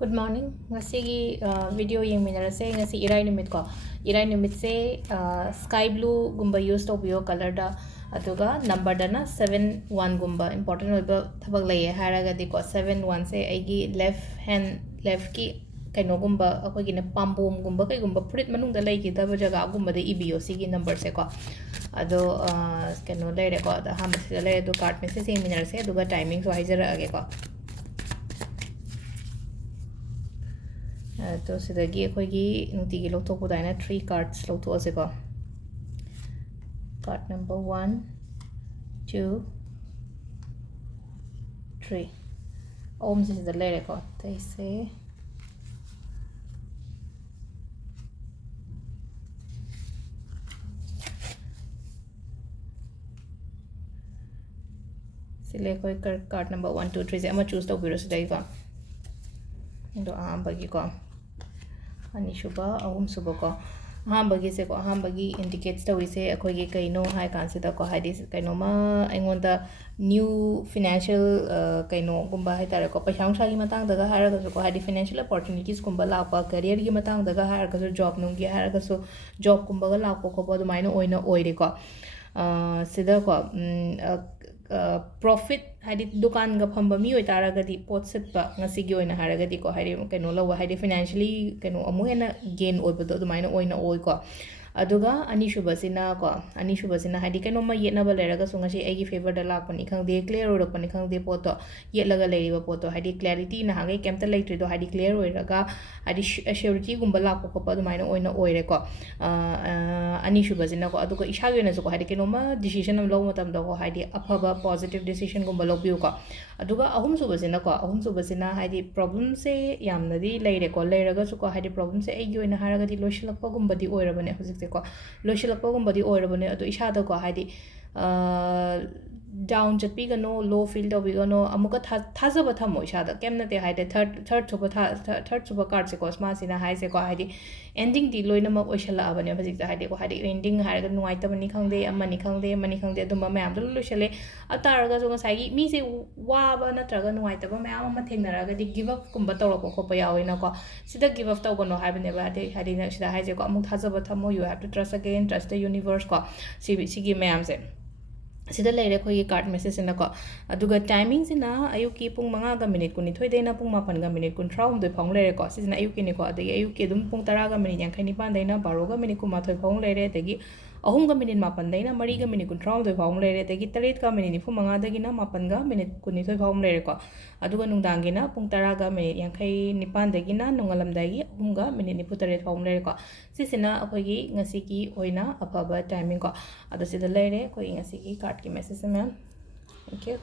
Good morning. Ngasigi video yung minarase ngasi iray numit ko. Iray numit se sky blue gumba use to biyo color da aduga number da na 71 gumba important oiba thabak laye haraga di ko 71 se aigi left hand left ki kaino gumba akoi gi na pambom gumba kai gumba fruit manung da lai ki da jaga gumba de ibiyo sigi number se ko ado kaino lai re ko da ham se lai do card me se minarase aduga timing so haijara age ko तो सिदगी अखोगी नुतीगी लौथोकपुदाइना 3 cards लौथोअसेको card number 1 2 3 ओम से सिदा लेरेको तैसे सिले कोई card number 1 2 3 से अमा choose तो बिरो सिदाइको दो आम बगी को अनिशुबा अहम सुबह को हाँ बगी से को हाँ बगी इंडिकेट्स तो इसे अखोई के कई नो हाई कांसे तो को हाई दिस कई नो मा ऐंगों दा न्यू फाइनेंशियल कई नो गुम्बा है तारे को पैसा उनसागी मतांग दगा हार कसो को हाई फाइनेंशियल अपॉर्चुनिटीज गुम्बा लापा करियर की मतांग दगा हार कसो जॉब नुंगी हार कसो जॉब गुम्बा का लापो को बहुत मायने ओइना ओइरे को सिदा को प्रॉफिट हाइडी दुकान का फंबा मी होइतारगदी pot सिटपा ngasi gi oina haragadi ko haidi kaino lawa haidi financially kaino amu hena gain oibodo adumaina oina oi ko aduga ani shubasina haidi kaino ma yetna ba leraga so ngasi egi favor da lak pani khang de clear oro pani khang de poto yetlaga leiriba poto haidi clarity na hagai kemta leitri do haidi clear oiraga haidi surety gumba lak ko pa adumaina oina oire ko ani shubasina ko aduga ishagi na so ko haidi kaino ma decision am lo matam do ko haidi afaba positive decision gumba lo biu ko aduga ahum subasina haidi problem se yamnadi leire ko leiraga su ko haidi problem se egi oina haragadi loshilakpa gumba di oirabane hojik ko loshilakpa gumba di oirabane adu ishada ko haidi down chatpi gano low feel to bigano amuka thazaba thamo ishada kemna te haide third super card se ko sma sina hai se ko haidi ending di loina ma oishala abane hojik haide ko haidi ending haraga nuai ta bani khangde amani khangde aduma mayam do loshale ataraga so ngasai gi mi se waba natraga nuai ta ba mayam ma thengnaraga di give up kumba tawrako khopa yawina ko sida give up tawgono haibane ba haidi na sida haije ko amuk thazaba thamo you have to trust again trust the universe ko sigi mayam se सिदा लेरे खोई card message ना को अदुगा timing सिना अयु की पुंग मंगा गा minute कुनि थोइ देना पुंग मापन गा मिनिट कुन थ्राउम दे फंग लेरे को सिना अयु की नि को अदगी अयु के दुम पुंग 10 गा मिनिट यांखै निपान देना 12 गा मिनिट कुमा थोइ फंग लेरे अदगी अहुम गा मिनिट मापन देना 3 गा मिनिट कुन थ्राउम दे फंग लेरे अदगी 3 गा मिनिट निफु मंगा दगी ना मापन गा मिनिट कुनि थोइ फंग लेरे को अदुगा नुंदांग गिना पुंग 10 गा मिनिट यांखै निपान दगी ना नुंगलम दगी अहुम गा मिनिट निफु 3 फंग लेरे को सिसिना अखोगी ngasi की ओइना अफाबा टाइमिंग को अदसिदा लेरे कोई ngasi की कार्ड की मैसेज मैम थैंक यू